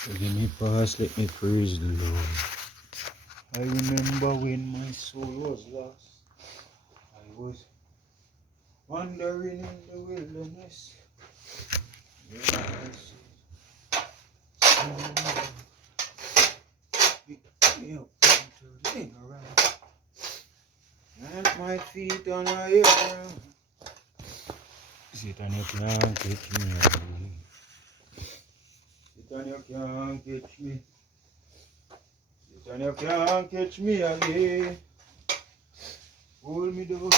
Forgive me past, let me praise the Lord. I remember when my soul was lost. I was wandering in the wilderness. Where I said, pick me up and turn around. Plant my feet on higher ground. Satan, you can't catch me again. Satan, you can't catch me. Satan, you can't catch me again. Hold me down.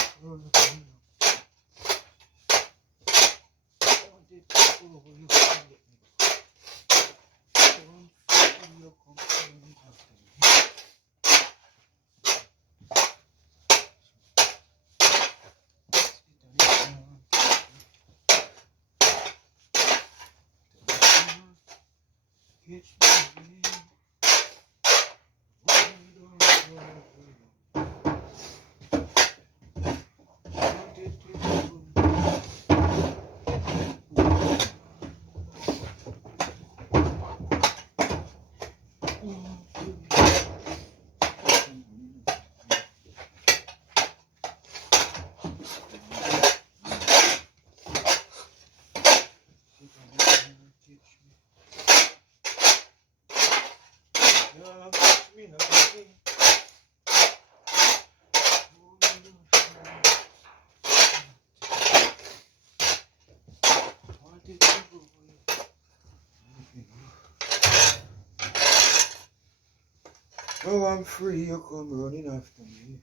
Oh, I'm free, you come running after me.